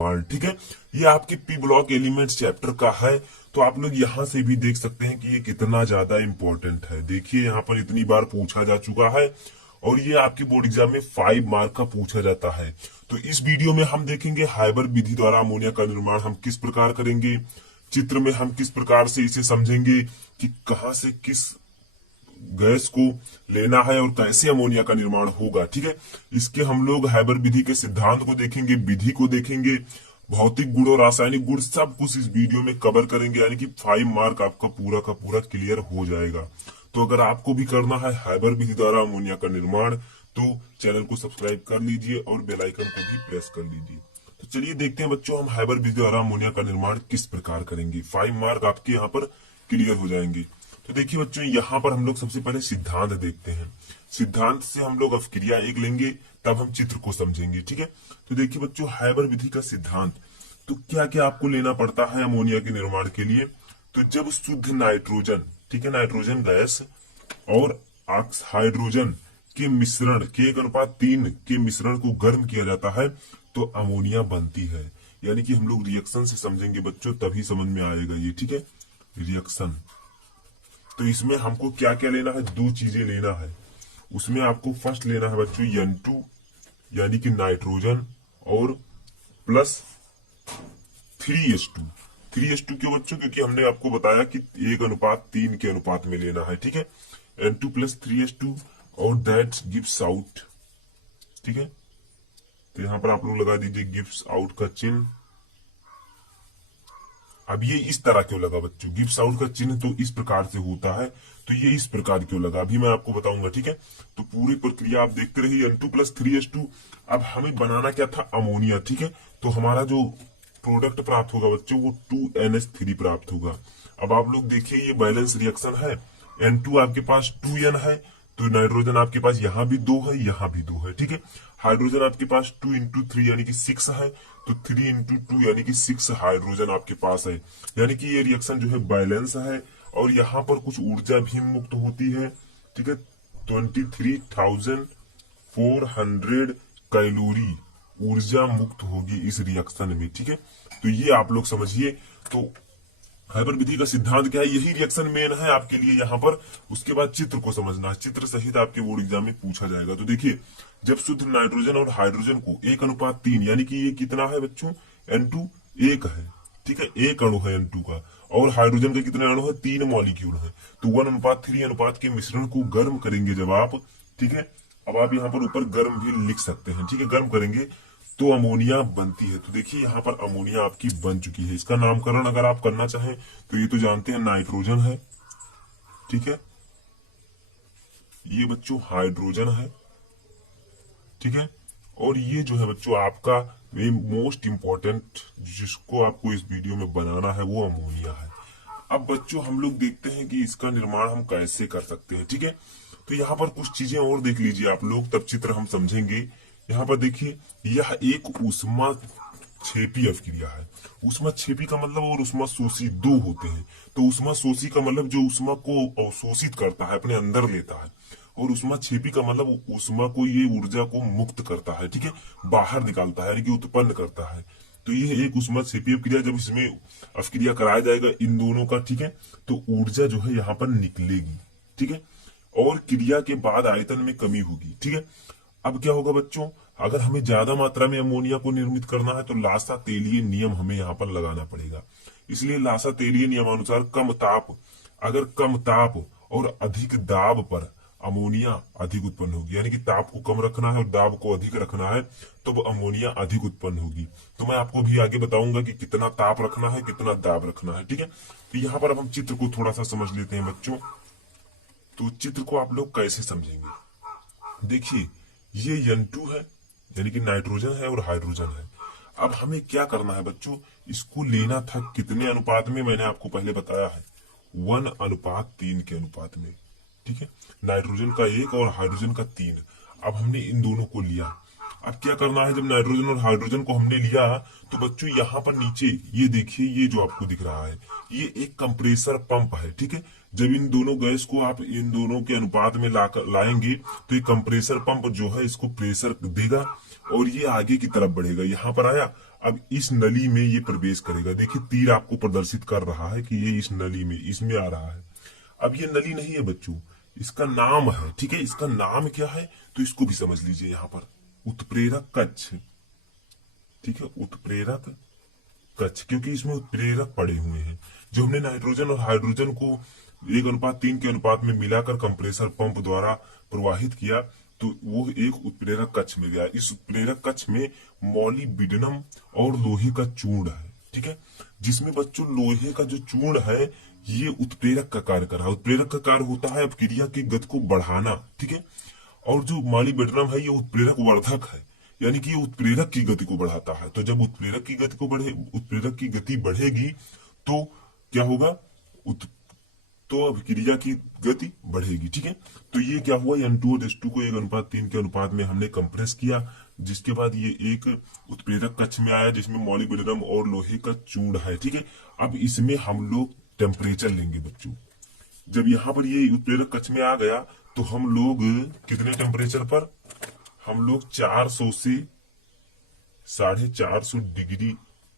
ठीक है। ये आपके पी ब्लॉक एलिमेंट्स चैप्टर का है, तो आप लोग यहाँ से भी देख सकते हैं कि ये कितना ज्यादा इंपॉर्टेंट है। देखिए यहाँ पर इतनी बार पूछा जा चुका है और ये आपके बोर्ड एग्जाम में 5 मार्क का पूछा जाता है। तो इस वीडियो में हम देखेंगे हाइबर विधि द्वारा अमोनिया का निर्माण हम किस प्रकार करेंगे, चित्र में हम किस प्रकार से इसे समझेंगे कि कहाँ से किस गैस को लेना है और कैसे अमोनिया का निर्माण होगा। ठीक है, इसके हम लोग हाइबर विधि के सिद्धांत को देखेंगे, विधि को देखेंगे, भौतिक गुण और रासायनिक गुण सब कुछ इस वीडियो में कवर करेंगे, यानी कि 5 मार्क आपका पूरा का पूरा क्लियर हो जाएगा। तो अगर आपको भी करना है हाइबर विधि द्वारा अमोनिया का निर्माण, तो चैनल को सब्सक्राइब कर लीजिए और बेल आइकन को भी प्रेस कर लीजिए। तो चलिए देखते हैं बच्चों, हम हाइबर विधि द्वारा अमोनिया का निर्माण किस प्रकार करेंगे। 5 मार्क आपके यहाँ पर क्लियर हो जाएंगे। तो देखिए बच्चों, यहाँ पर हम लोग सबसे पहले सिद्धांत देखते हैं। सिद्धांत से हम लोग अवक्रिया एक लेंगे, तब हम चित्र को समझेंगे। ठीक है, तो देखिए बच्चों, हाइबर विधि का सिद्धांत, तो क्या क्या आपको लेना पड़ता है अमोनिया के निर्माण के लिए। तो जब शुद्ध नाइट्रोजन, ठीक है, नाइट्रोजन गैस और हाइड्रोजन के मिश्रण के 1:3 के मिश्रण को गर्म किया जाता है तो अमोनिया बनती है। यानी कि हम लोग रिएक्शन से समझेंगे बच्चों, तभी समझ में आएगा ये। ठीक है, रिएक्शन। तो इसमें हमको क्या क्या लेना है, 2 चीजें लेना है। उसमें आपको फर्स्ट लेना है बच्चों N2 यानी कि नाइट्रोजन और प्लस 3H2। 3H2 क्यों बच्चों, क्योंकि हमने आपको बताया कि 1:3 के अनुपात में लेना है। ठीक है, N2 प्लस 3H2 और दैट गिव्स आउट। ठीक है, तो यहां पर आप लोग लगा दीजिए गिव्स आउट का चिन्ह। अब ये इस तरह क्यों लगा बच्चों, गिव्स आउट का चिन्ह तो इस प्रकार से होता है, तो ये इस प्रकार क्यों लगा अभी मैं आपको बताऊंगा। ठीक है, तो पूरी प्रक्रिया आप देखते रहिए। N2 plus 3H2। अब हमें बनाना क्या था, अमोनिया। ठीक है, तो हमारा जो प्रोडक्ट प्राप्त होगा बच्चों वो 2NH3 प्राप्त होगा। अब आप लोग देखिए, ये बैलेंस रिएक्शन है। N2 आपके पास 2N है, तो नाइट्रोजन आपके पास यहाँ भी 2 है, यहाँ भी 2 है। ठीक है, हाइड्रोजन आपके पास 2 इंटू 3 यानी कि 6 है, तो 3 इंटू 2 यानी कि 6 हाइड्रोजन आपके पास है। यानी कि ये रिएक्शन जो है बैलेंस है और यहाँ पर कुछ ऊर्जा भी मुक्त होती है। ठीक है, 23,400 कैलोरी ऊर्जा मुक्त होगी इस रिएक्शन में। ठीक है, तो ये आप लोग समझिए। तो हाइबर विधि का सिद्धांत क्या है, यही रिएक्शन मेन है आपके लिए यहाँ पर। उसके बाद चित्र को समझना है, चित्र सहित आपके बोर्ड एग्जाम में पूछा जाएगा। तो देखिए, जब शुद्ध नाइट्रोजन और हाइड्रोजन को 1:3 यानी कि ये कितना है बच्चों, N2 1 है। ठीक है, 1 अणु है N2 का, और हाइड्रोजन के कितने अणु है, 3 मॉलिक्यूल है। तो 1:3 अनुपात के मिश्रण को गर्म करेंगे जब आप, ठीक है, अब आप यहाँ पर ऊपर गर्म भी लिख सकते हैं। ठीक है, गर्म करेंगे तो अमोनिया बनती है। तो देखिए यहाँ पर अमोनिया आपकी बन चुकी है। इसका नामकरण अगर आप करना चाहें तो ये तो जानते हैं नाइट्रोजन है। ठीक है, ये बच्चों हाइड्रोजन है। ठीक है, और ये जो है बच्चों आपका मोस्ट इंपॉर्टेंट जिसको आपको इस वीडियो में बनाना है वो अमोनिया है। अब बच्चों हम लोग देखते हैं कि इसका निर्माण हम कैसे कर सकते हैं। ठीक है, तो यहाँ पर कुछ चीजें और देख लीजिए आप लोग, तब चित्र हम समझेंगे। यहाँ पर देखिए, यह एक ऊष्मा छेपी अवक्रिया है। ऊष्मा छेपी का मतलब और ऊष्मा शोषी 2 होते हैं। तो ऊष्मा शोषी का मतलब जो ऊष्मा को अवशोषित करता है, अपने अंदर लेता है, और ऊष्मा छेपी का मतलब ऊष्मा को, ये ऊर्जा को मुक्त करता है। ठीक है, बाहर निकालता है, यानी कि उत्पन्न करता है। तो ये एक ऊष्मा छेपी अवक्रिया, जब इसमें अवक्रिया कराया जाएगा इन दोनों का, ठीक है, तो ऊर्जा जो है यहाँ पर निकलेगी। ठीक है, और क्रिया के बाद आयतन में कमी होगी। ठीक है, अब क्या होगा बच्चों, अगर हमें ज्यादा मात्रा में अमोनिया को निर्मित करना है तो लासा तेलीय नियम हमें यहाँ पर लगाना पड़ेगा। इसलिए लासा तेलीय नियमानुसार कम ताप, अगर कम ताप और अधिक दाब पर अमोनिया अधिक उत्पन्न होगी, यानी कि ताप को कम रखना है और दाब को अधिक रखना है, तो वो अमोनिया अधिक उत्पन्न होगी। तो मैं आपको भी आगे बताऊंगा कि कितना ताप रखना है, कितना दाब रखना है। ठीक है, तो यहाँ पर अब हम चित्र को थोड़ा सा समझ लेते हैं बच्चों। तो चित्र को आप लोग कैसे समझेंगे, देखिए ये N2 है, यानी कि नाइट्रोजन है और हाइड्रोजन है। अब हमें क्या करना है बच्चों, इसको लेना था कितने अनुपात में, मैंने आपको पहले बताया है 1:3 के अनुपात में। ठीक है, नाइट्रोजन का 1 और हाइड्रोजन का 3। अब हमने इन दोनों को लिया। अब क्या करना है, जब नाइट्रोजन और हाइड्रोजन को हमने लिया तो बच्चों यहाँ पर नीचे ये देखिए, ये जो आपको दिख रहा है ये एक कंप्रेसर पंप है। ठीक है, जब इन दोनों गैस को आप इन दोनों के अनुपात में लाएंगे तो ये कंप्रेसर पंप जो है इसको प्रेशर देगा और ये आगे की तरफ बढ़ेगा। यहाँ पर आया, अब इस नली में ये प्रवेश करेगा। देखिए तीर आपको प्रदर्शित कर रहा है कि ये इस नली में इसमें आ रहा है। अब ये नली नहीं है बच्चों, इसका नाम है, ठीक है। इसका नाम क्या है तो इसको भी समझ लीजिए यहाँ पर, उत्प्रेरक कक्ष, ठीक है, उत्प्रेरक कक्ष, क्योंकि इसमें उत्प्रेरक पड़े हुए हैं। जो हमने नाइट्रोजन और हाइड्रोजन को 1:3 के अनुपात में मिलाकर कंप्रेसर पंप द्वारा प्रवाहित किया, तो वो एक उत्प्रेरक कक्ष में गया। इस उत्प्रेरक कक्ष में मॉलिब्डेनम और लोहे का चूर्ण है, ठीक है, जिसमें बच्चों लोहे का जो चूर्ण है ये उत्प्रेरक का कार्य कर रहा है। उत्प्रेरक का कार्य होता है अपक्रिया की गति को बढ़ाना, ठीक है। और जो मॉलिब्डेनम है ये उत्प्रेरक वर्धक है, यानी कि ये उत्प्रेरक की गति को बढ़ाता है। तो जब उत्प्रेरक की गति को उत्प्रेरक की गति बढ़ेगी तो क्या होगा, तो अभिक्रिया की गति बढ़ेगी, ठीक है। तो ये क्या हुआ, N2 और H2 को 1:3 के अनुपात में हमने कंप्रेस किया, जिसके बाद ये एक उत्प्रेरक कक्ष में आया जिसमें मॉलिब्डेनम और लोहे का चूर्ण है, ठीक है। अब इसमें हम लोग टेम्परेचर लेंगे बच्चों। जब यहाँ पर ये उत्प्रेरक कक्ष में आ गया तो हम लोग कितने टेम्परेचर पर, हम लोग 400 से 450 डिग्री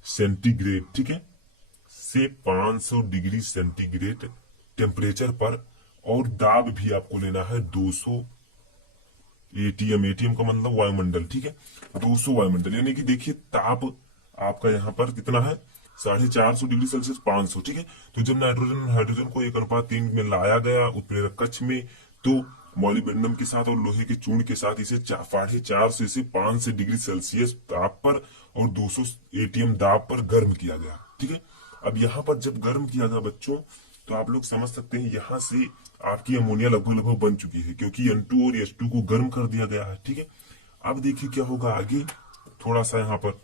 सेंटीग्रेड, ठीक है, से 500 डिग्री सेंटीग्रेड टेम्परेचर पर, और दाब भी आपको लेना है 200 एटीएम। एटीएम का मतलब वायुमंडल, ठीक है, 200 वायुमंडल, यानी कि देखिए ताप आपका यहाँ पर कितना है, 450 डिग्री सेल्सियस, 500, ठीक है। तो जब नाइट्रोजन और हाइड्रोजन को 1:3 में लाया गया उत्प्रेरक कक्ष में, तो मॉलिब्डेनम के साथ और लोहे के चूर्ण के साथ इसे 450 से 500 डिग्री सेल्सियस ताप पर और 200 एटीएम दाब पर गर्म किया गया, ठीक है। अब यहाँ पर जब गर्म किया गया बच्चों, तो आप लोग समझ सकते हैं यहाँ से आपकी अमोनिया लगभग बन चुकी है, क्योंकि N2 और H2 को गर्म कर दिया गया है, ठीक है। अब देखिए क्या होगा आगे, थोड़ा सा यहाँ पर,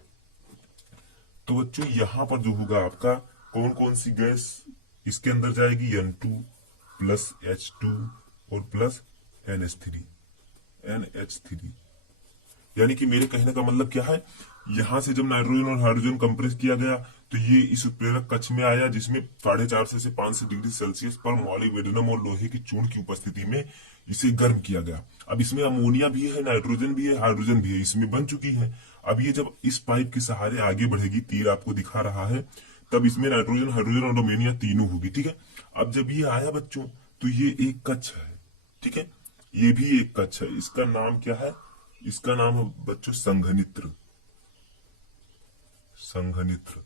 तो बच्चों यहाँ पर जो होगा आपका, कौन कौन सी गैस इसके अंदर जाएगी, N2 प्लस H2 और प्लस NH3, यानी कि मेरे कहने का मतलब क्या है, यहां से जब नाइट्रोजन और हाइड्रोजन कंप्रेस किया गया तो ये इस उत्प्रेरक कक्ष में आया जिसमें 450 से 500 डिग्री सेल्सियस पर मॉलिब्डेनम और लोहे की चूर्ण की उपस्थिति में इसे गर्म किया गया। अब इसमें अमोनिया भी है, नाइट्रोजन भी है, हाइड्रोजन भी है, इसमें बन चुकी है। अब ये जब इस पाइप के सहारे आगे बढ़ेगी, तीर आपको दिखा रहा है, तब इसमें नाइट्रोजन, हाइड्रोजन और अमोनिया तीनों होगी, ठीक है। अब जब ये आया बच्चों तो ये एक कक्ष है, ठीक है, ये भी एक कक्ष है। इसका नाम क्या है, इसका नाम है बच्चों संघनित्र, संघनित्र।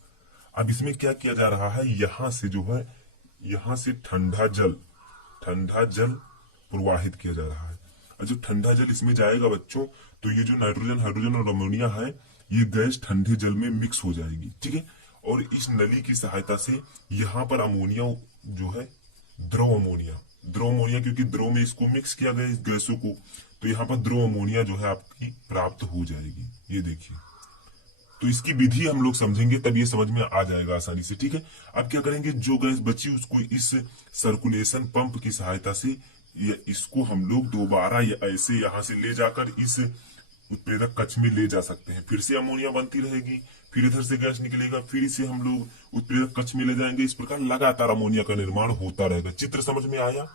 अब इसमें क्या किया जा रहा है, यहां से जो है, यहां से ठंडा जल प्रवाहित किया जा रहा है। और जो ठंडा जल इसमें जाएगा बच्चों, तो ये जो नाइट्रोजन, हाइड्रोजन और अमोनिया है, ये गैस ठंडे जल में मिक्स हो जाएगी, ठीक है। और इस नली की सहायता से यहाँ पर अमोनिया जो है, द्रव अमोनिया, क्योंकि द्रव में इसको मिक्स किया गया इस गैसों को, तो यहाँ पर द्रव अमोनिया जो है आपकी प्राप्त हो जाएगी। ये देखिए, तो इसकी विधि हम लोग समझेंगे तब ये समझ में आ जाएगा आसानी से, ठीक है। अब क्या करेंगे, जो गैस बची उसको इस सर्कुलेशन पंप की सहायता से इसको हम लोग दोबारा या ऐसे यहाँ से ले जाकर इस उत्प्रेरक कक्ष में ले जा सकते हैं। फिर से अमोनिया बनती रहेगी, फिर इधर से गैस निकलेगा, फिर इसे हम लोग उत्प्रेरक कक्ष में ले जाएंगे। इस प्रकार लगातार अमोनिया का निर्माण होता रहेगा। चित्र समझ में आया?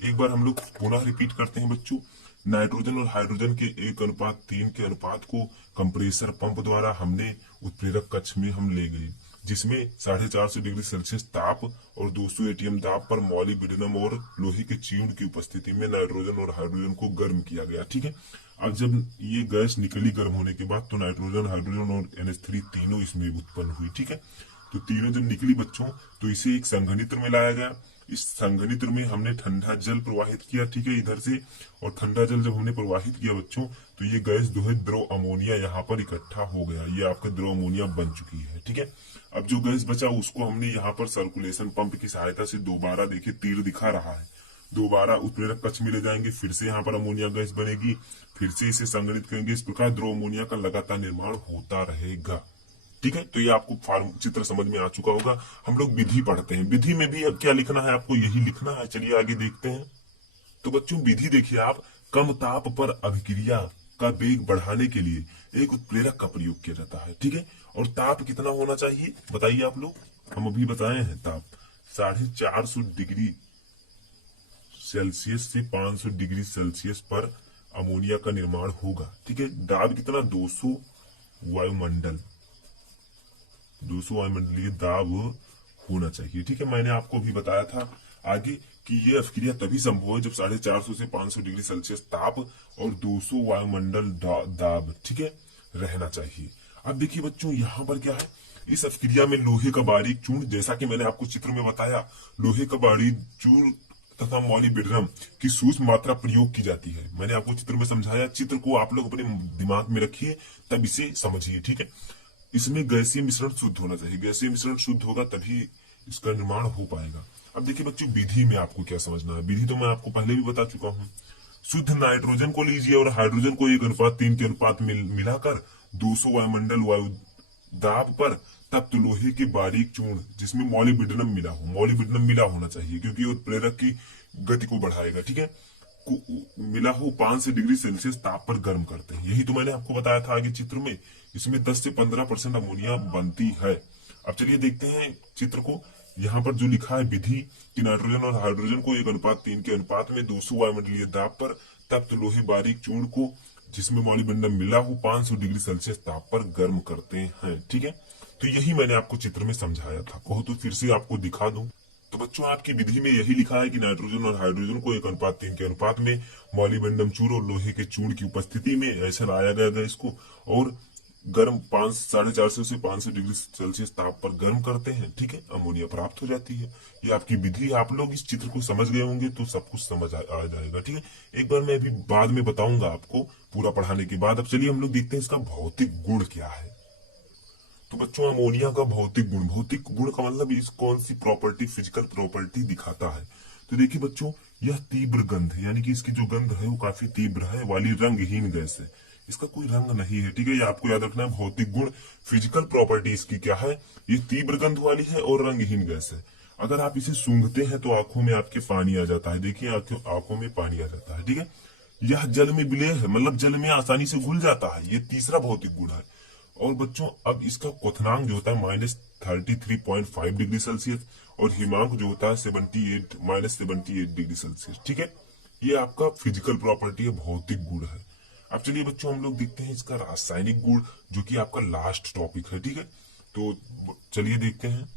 एक बार हम लोग पुनः रिपीट करते हैं बच्चों। नाइट्रोजन और हाइड्रोजन के 1:3 के अनुपात को कंप्रेसर पंप द्वारा हमने उत्प्रेरक कक्ष में हम ले गए, जिसमें 450 डिग्री सेल्सियस ताप और 200 एटीएम दाब पर मॉलिब्डेनम और लोहे के चूर्ण की उपस्थिति में नाइट्रोजन और हाइड्रोजन को गर्म किया गया, ठीक है। अब जब ये गैस निकली गर्म होने के बाद, तो नाइट्रोजन, हाइड्रोजन और NH3 तीनों इसमें उत्पन्न हुई, ठीक है। तो तीनों जब निकली बच्चों, तो इसे एक संघनित्र में लाया गया। इस संघनित्र में हमने ठंडा जल प्रवाहित किया, ठीक है, इधर से। और ठंडा जल जब हमने प्रवाहित किया बच्चों, तो ये गैस जो है द्रव अमोनिया यहाँ पर इकट्ठा हो गया। ये आपका द्रव अमोनिया बन चुकी है, ठीक है। अब जो गैस बचा उसको हमने यहाँ पर सर्कुलेशन पंप की सहायता से दोबारा, देखिए तीर दिखा रहा है, दोबारा उत्प्रेरक कक्ष में ले जाएंगे। फिर से यहाँ पर अमोनिया गैस बनेगी, फिर से इसे संग्रहित करेंगे। इस प्रकार द्रव अमोनिया का लगातार निर्माण होता रहेगा, ठीक है। तो ये आपको चित्र समझ में आ चुका होगा। हम लोग विधि पढ़ते हैं, विधि में भी अब क्या लिखना है, आपको यही लिखना है। चलिए आगे देखते हैं। तो बच्चों विधि देखिए आप, कम ताप पर अभिक्रिया का वेग बढ़ाने के लिए एक उत्प्रेरक का प्रयोग किया जाता है, ठीक है। और ताप कितना होना चाहिए बताइए आप लोग? हम अभी बताए हैं ताप 450 डिग्री सेल्सियस से 500 डिग्री सेल्सियस पर अमोनिया का निर्माण होगा, ठीक है। दाब कितना, 200 वायुमंडल, 200 वायुमंडलीय दाब होना चाहिए। ठीक है, मैंने आपको अभी बताया था आगे कि ये अभिक्रिया तभी संभव है जब 450 से 500 डिग्री सेल्सियस ताप और 200 वायुमंडल दाब, ठीक है, रहना चाहिए। अब देखिए बच्चों, यहाँ पर क्या है, इस अभिक्रिया में लोहे का बारीक चूर्ण, जैसा कि मैंने आपको चित्र में बताया, लोहे का बारीक चूर्ण तथा मॉलिब्डेनम की सूक्ष्म मात्रा प्रयोग की जाती है। मैंने आपको चित्र में समझाया, चित्र को आप लोग अपने दिमाग में रखिए, तब इसे समझिए। ठीक है, इसमें गैसीय मिश्रण शुद्ध होना चाहिए, गैसीय मिश्रण शुद्ध होगा तभी इसका निर्माण हो पाएगा। अब देखिए बच्चों, विधि में आपको क्या समझना है। विधि तो मैं आपको पहले भी बता चुका हूँ। शुद्ध नाइट्रोजन को लीजिए और हाइड्रोजन को 1:3 के अनुपात में मिलाकर 200 वायुमंडल वायु दाब पर तप्त लोहे के बारीक चूर्ण जिसमें मॉलिब्डेनम मिला हो, मॉलिब्डेनम मिला होना चाहिए क्योंकि वो प्रेरक की गति को बढ़ाएगा, ठीक है, मिला हो 5 डिग्री सेल्सियस ताप पर गर्म करते हैं। यही तो मैंने आपको बताया था आगे चित्र में। इसमें 10 से 15% अमोनिया बनती है। अब चलिए देखते हैं चित्र को। यहाँ पर जो लिखा है विधि कि नाइट्रोजन और हाइड्रोजन को 1:3 के अनुपात में 200 वायुमंडलीय दाब पर तप्त लोहे बारीक चूर्ण को जिसमें मॉलिब्डेनम मिला हो 500 डिग्री सेल्सियस ताप पर गर्म करते हैं। ठीक है, तो यही मैंने आपको चित्र में समझाया था। कहो तो फिर से आपको दिखा दूं। तो बच्चों, आपकी विधि में यही लिखा है कि नाइट्रोजन और हाइड्रोजन को 1:3 के अनुपात में मॉलिब्डेनम चूर्ण और लोहे के चूर्ण की उपस्थिति में ऐसा लाया गया गैस को और गर्म 450 से 500 डिग्री सेल्सियस ताप पर गर्म करते हैं। ठीक है, अमोनिया प्राप्त हो जाती है। ये आपकी विधि। आप लोग इस चित्र को समझ गए होंगे तो सब कुछ समझ आ जाएगा। ठीक है, एक बार मैं अभी बाद में बताऊंगा आपको पूरा पढ़ाने के बाद। अब चलिए हम लोग देखते हैं इसका भौतिक गुण क्या है। तो बच्चों, अमोनिया का भौतिक गुण, भौतिक गुण का मतलब इस कौन सी प्रॉपर्टी, फिजिकल प्रॉपर्टी दिखाता है। तो देखिए बच्चों, यह तीव्र गंध, यानी कि इसकी जो गंध है वो काफी तीव्र है, वाली रंगहीन गैस है। इसका कोई रंग नहीं है। ठीक है, ये आपको याद रखना है। भौतिक गुण, फिजिकल प्रॉपर्टी इसकी क्या है, ये तीव्र गंध वाली है और रंगहीन गैस है। अगर आप इसे सूंघते हैं तो आंखों में आपके पानी आ जाता है। देखिए, आंखों में पानी आ जाता है। ठीक है, यह जल में विलेय है, मतलब जल में आसानी से घुल जाता है। ये तीसरा भौतिक गुण है। और बच्चों, अब इसका क्वथनांक जो होता है -33.5 डिग्री सेल्सियस और हिमांक जो होता है -78 डिग्री सेल्सियस। ठीक है, ये आपका फिजिकल प्रॉपर्टी है, भौतिक गुण है। अब चलिए बच्चों, हम लोग देखते हैं इसका रासायनिक गुण, जो कि आपका लास्ट टॉपिक है। ठीक है, तो चलिए देखते हैं।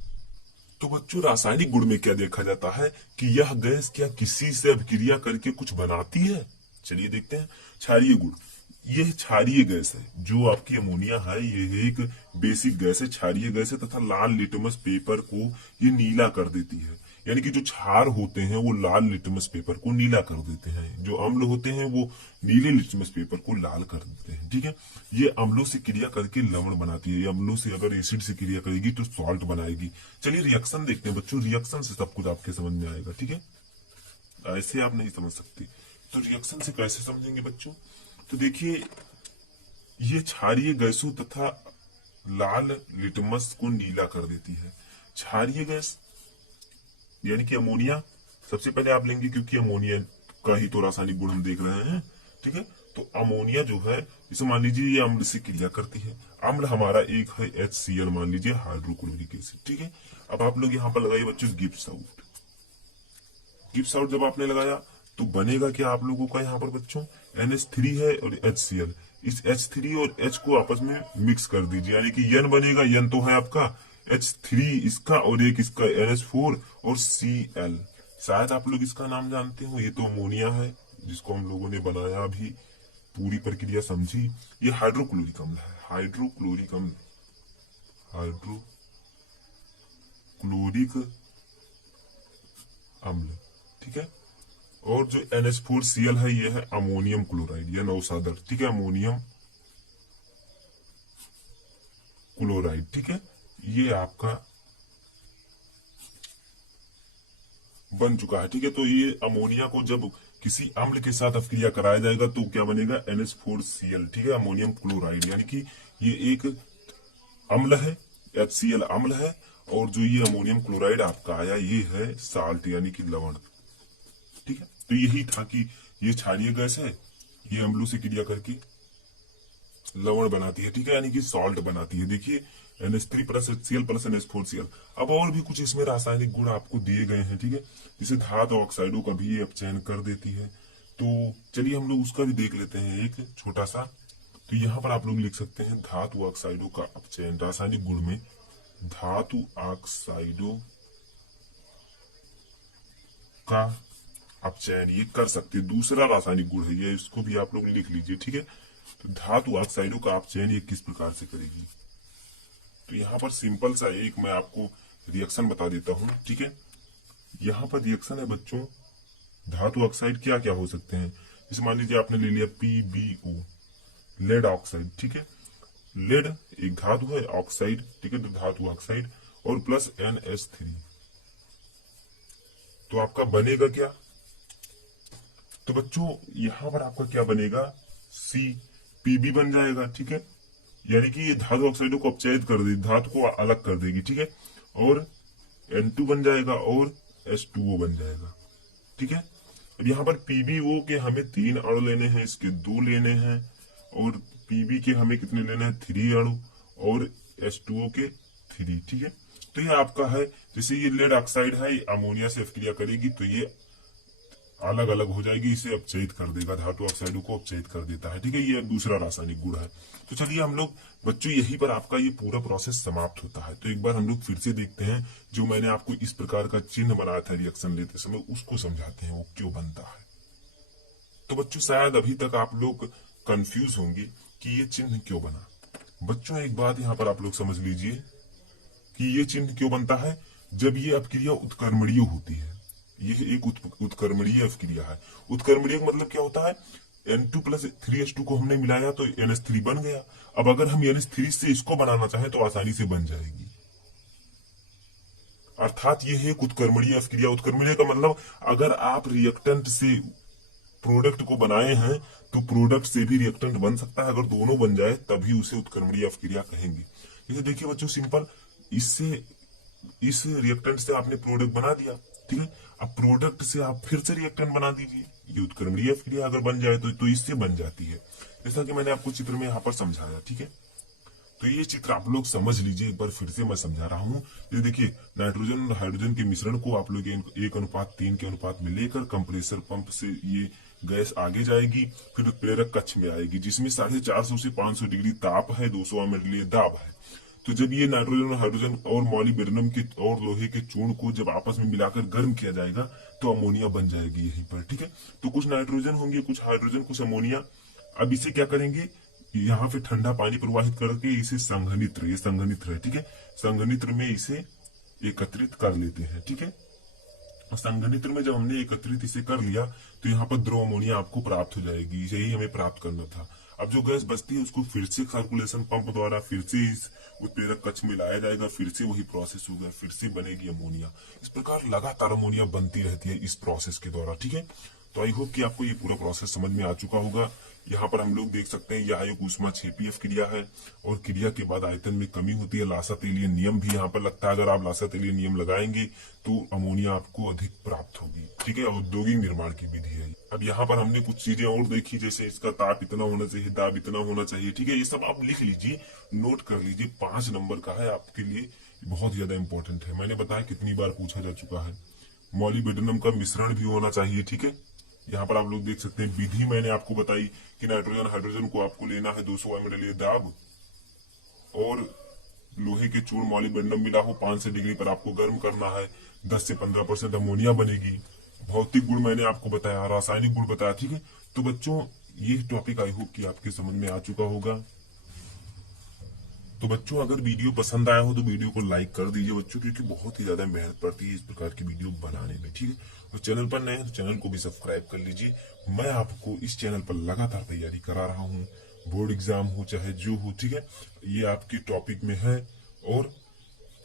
तो बच्चों, रासायनिक गुण में क्या देखा जाता है कि यह गैस क्या किसी से अभिक्रिया करके कुछ बनाती है। चलिए देखते हैं। क्षारीय गुण, यह क्षारीय गैस है। जो आपकी अमोनिया है ये एक बेसिक गैस है, क्षारीय गैस है तथा लाल लिटमस पेपर को ये नीला कर देती है। यानी कि जो क्षार होते हैं वो लाल लिटमस पेपर को नीला कर देते हैं, जो अम्ल होते हैं वो नीले लिटमस पेपर को लाल कर देते हैं। ठीक है, ये अम्लों से क्रिया करके लवण बनाती है। ये अम्लों से अगर एसिड से क्रिया करेगी तो सॉल्ट बनाएगी। चलिए रिएक्शन देखते हैं बच्चों, रिएक्शन से सब कुछ आपके समझ में आएगा। ठीक है, ऐसे आप नहीं समझ सकते, तो रिएक्शन से कैसे समझेंगे बच्चों। तो देखिए, ये क्षारीय गैसों तथा लाल लिटमस को नीला कर देती है। क्षारीय गैस यानी कि अमोनिया सबसे पहले आप लेंगे, क्योंकि अमोनिया का ही तो रासायनिक गुण हम देख रहे हैं। ठीक है, तो अमोनिया जो है, इसे मान लीजिए ये अम्ल से क्रिया करती है। अम्ल हमारा एक है HCl, मान लीजिए हाइड्रोक्लोरिक एसिड। ठीक है, अब आप लोग यहाँ पर लगाइए बच्चों गिब्स आउट। गिब्स आउट जब आपने लगाया तो बनेगा क्या आप लोगों का यहाँ पर बच्चों, NH3 है और HCl। इस H3 और H को आपस में मिक्स कर दीजिए, यानी कि N बनेगा। N तो है आपका H3 इसका और एक इसका NH4 और Cl। शायद आप लोग इसका नाम जानते हो, ये तो अमोनिया है जिसको हम लोगों ने बनाया अभी, पूरी प्रक्रिया समझी। ये हाइड्रोक्लोरिक अम्ल है, हाइड्रोक्लोरिक अम्ल, हाइड्रोक्लोरिक अम्ल। ठीक है, और जो NH4Cl है ये है अमोनियम क्लोराइड, या नौसादर। ठीक है, अमोनियम क्लोराइड। ठीक है, ये आपका बन चुका है। ठीक है, तो ये अमोनिया को जब किसी अम्ल के साथ अभिक्रिया कराया जाएगा तो क्या बनेगा, NH4Cl। ठीक है, अमोनियम क्लोराइड, यानी कि ये एक अम्ल है, HCl अम्ल है, और जो ये अमोनियम क्लोराइड आपका आया ये है साल्ट, यानी कि लवण। ठीक है, तो यही था कि ये क्षारीय गैस है, ये अम्लों से क्रिया करके लवण बनाती है। ठीक है, यानी कि सॉल्ट बनाती है। देखिए, NH3 plus HCl plus NH4Cl। अब और भी कुछ इसमें रासायनिक गुण आपको दिए गए हैं। ठीक है, जिसे धातु ऑक्साइडों का भी ये अपचयन कर देती है। तो चलिए हम लोग उसका भी देख लेते हैं एक छोटा सा। तो यहाँ पर आप लोग लिख सकते हैं धातु ऑक्साइडों का अपचयन रासायनिक गुण में धातु ऑक्साइडों का अपचयन ये कर सकते हैं। दूसरा रासायनिक गुण है ये, इसको भी आप लोग लिख लीजिए, ठीक है। तो धातु ऑक्साइडों का अपचयन ये किस प्रकार से करेगी, तो यहाँ पर सिंपल सा एक मैं आपको रिएक्शन बता देता हूँ, ठीक है। यहाँ पर रिएक्शन है बच्चों, धातु ऑक्साइड क्या क्या हो सकते हैं। जैसे मान लीजिए आपने ले लिया PbO, लेड ऑक्साइड, ठीक है। लेड एक धातु है, ऑक्साइड, ठीक है, तो धातु ऑक्साइड और प्लस NH3, तो आपका बनेगा क्या, तो बच्चों यहां पर आपका क्या बनेगा, CPb बन जाएगा, ठीक है। यानी कि ये धातु ऑक्साइडों को अपचयित कर देगी, धातु को अलग कर देगी, ठीक है। और N2 बन जाएगा और H2O बन जाएगा, ठीक है। अब यहाँ पर PbO के हमें 3 अणु लेने हैं, इसके 2 लेने हैं, और Pb के हमें कितने लेने हैं, 3 अणु, और H2O के 3, ठीक है। तो ये आपका है, जैसे ये लेड ऑक्साइड है, अमोनिया से अभिक्रिया करेगी तो ये अलग अलग हो जाएगी, इसे अपचयित कर देगा, धातु ऑक्साइडों को अपचयित कर देता है, ठीक है। ये दूसरा रासायनिक गुण है। तो चलिए हम लोग बच्चों यहीं पर आपका ये पूरा प्रोसेस समाप्त होता है। तो एक बार हम लोग फिर से देखते हैं, जो मैंने आपको इस प्रकार का चिन्ह बनाया था रिएक्शन लेते समय, उसको समझाते हैं वो क्यों बनता है। तो बच्चों शायद अभी तक आप लोग कंफ्यूज होंगे कि ये चिन्ह क्यों बना। बच्चों एक बात यहाँ पर आप लोग समझ लीजिए कि ये चिन्ह क्यों बनता है, जब ये अपक्रिया उत्क्रमणीय होती है। ये एक उत्क्रमणीय अपक्रिया है। उत्क्रमणीय का मतलब क्या होता है, N2 प्लस 3H2 को हमने मिलाया तो NH3 बन गया। अब अगर हम NH3 से इसको बनाना चाहें तो आसानी से बन जाएगी, अर्थात ये है एक उत्क्रमणीय अपक्रिया। उत्क्रमणीय का मतलब अगर आप रिएक्टेंट से प्रोडक्ट को बनाए हैं तो प्रोडक्ट से भी रिएक्टेंट बन सकता है, अगर दोनों बन जाए तभी उसे उत्क्रमणीय अपक्रिया कहेंगे। जैसे देखिए बच्चों सिंपल, इससे इस रिएक्टेंट से आपने प्रोडक्ट बना दिया, ठीक है। अब प्रोडक्ट से आप फिर से रिएक्टेंट बना दीजिए, ये उत्क्रमणीय अपक्रिया अगर बन जाए तो इससे बन जाती है, जैसा कि मैंने आपको चित्र में यहाँ पर समझाया, ठीक है। तो ये चित्र आप लोग समझ लीजिए, एक बार फिर से मैं समझा रहा हूँ। ये देखिए नाइट्रोजन और हाइड्रोजन के मिश्रण को आप लोग 1:3 के अनुपात में लेकर कंप्रेसर पंप से ये गैस आगे जाएगी, फिर प्रेरक कक्ष में आएगी, जिसमें 450 से 500 डिग्री ताप है, 200 ml दाब है। तो जब ये नाइट्रोजन और हाइड्रोजन और मॉलिब्डेनम के और लोहे के चूर्ण को जब आपस में मिलाकर गर्म किया जाएगा तो अमोनिया बन जाएगी यहीं पर, ठीक है। तो कुछ नाइट्रोजन होंगे, कुछ हाइड्रोजन, कुछ अमोनिया। अब इसे क्या करेंगे, यहाँ पे ठंडा पानी प्रवाहित करके इसे संघनित्र, ये संघनित्र है, ठीक है, संघनित्र में इसे एकत्रित कर लेते हैं, ठीक है। संघनित्र में जब हमने एकत्रित इसे कर लिया तो यहाँ पर द्रव अमोनिया आपको प्राप्त हो जाएगी, यही हमें प्राप्त करना था। अब जो गैस बचती है उसको फिर से सर्कुलेशन पंप द्वारा फिर से इस उत्प्रेरक कक्ष में लाया जाएगा, फिर से वही प्रोसेस होगा, फिर से बनेगी अमोनिया। इस प्रकार लगातार अमोनिया बनती रहती है इस प्रोसेस के द्वारा, ठीक है। तो आई होप कि आपको ये पूरा प्रोसेस समझ में आ चुका होगा। यहाँ पर हम लोग देख सकते हैं यह एक ऊष्माक्षेपीय क्रिया है और क्रिया के बाद आयतन में कमी होती है। लासा-तेलीय नियम भी यहाँ पर लगता है, अगर आप लासा-तेलीय नियम लगाएंगे तो अमोनिया आपको अधिक प्राप्त होगी, ठीक है। औद्योगिक निर्माण की विधि है। अब यहाँ पर हमने कुछ चीजें और देखी, जैसे इसका ताप इतना होना चाहिए, दाब इतना होना चाहिए, ठीक है। ये सब आप लिख लीजिए, नोट कर लीजिए, 5 नंबर का है आपके लिए, बहुत ज्यादा इंपॉर्टेंट है। मैंने बताया कितनी बार पूछा जा चुका है। मॉलिब्डेनम का मिश्रण भी होना चाहिए, ठीक है। यहाँ पर आप लोग देख सकते हैं विधि मैंने आपको बताई कि नाइट्रोजन हाइड्रोजन को आपको लेना है 200 ml दाब, और लोहे के चूर्ण मॉलिब्डेनम मिला हो 500 डिग्री पर आपको गर्म करना है, 10 से 15% अमोनिया बनेगी। भौतिक गुण मैंने आपको बताया, रासायनिक गुण बताया, ठीक है। तो बच्चों ये टॉपिक आई होप कि आपके समझ में आ चुका होगा। तो बच्चों अगर वीडियो पसंद आया हो तो वीडियो को लाइक कर दीजिए बच्चों, क्योंकि बहुत ही ज्यादा मेहनत पड़ती है इस प्रकार की वीडियो बनाने में, ठीक है। और चैनल पर नए हैं तो चैनल को भी सब्सक्राइब कर लीजिए। मैं आपको इस चैनल पर लगातार तैयारी करा रहा हूँ, बोर्ड एग्जाम हो चाहे जो हो, ठीक है, ये आपके टॉपिक में है। और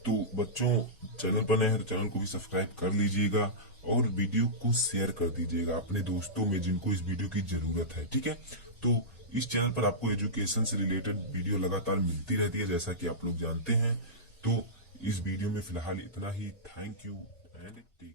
तो बच्चों चैनल पर नए हैं तो चैनल को भी सब्सक्राइब कर लीजिएगा और वीडियो को शेयर कर दीजिएगा अपने दोस्तों में जिनको इस वीडियो की जरूरत है, ठीक है। तो इस चैनल पर आपको एजुकेशन से रिलेटेड वीडियो लगातार मिलती रहती है, जैसा कि आप लोग जानते हैं। तो इस वीडियो में फिलहाल इतना ही। Thank you and take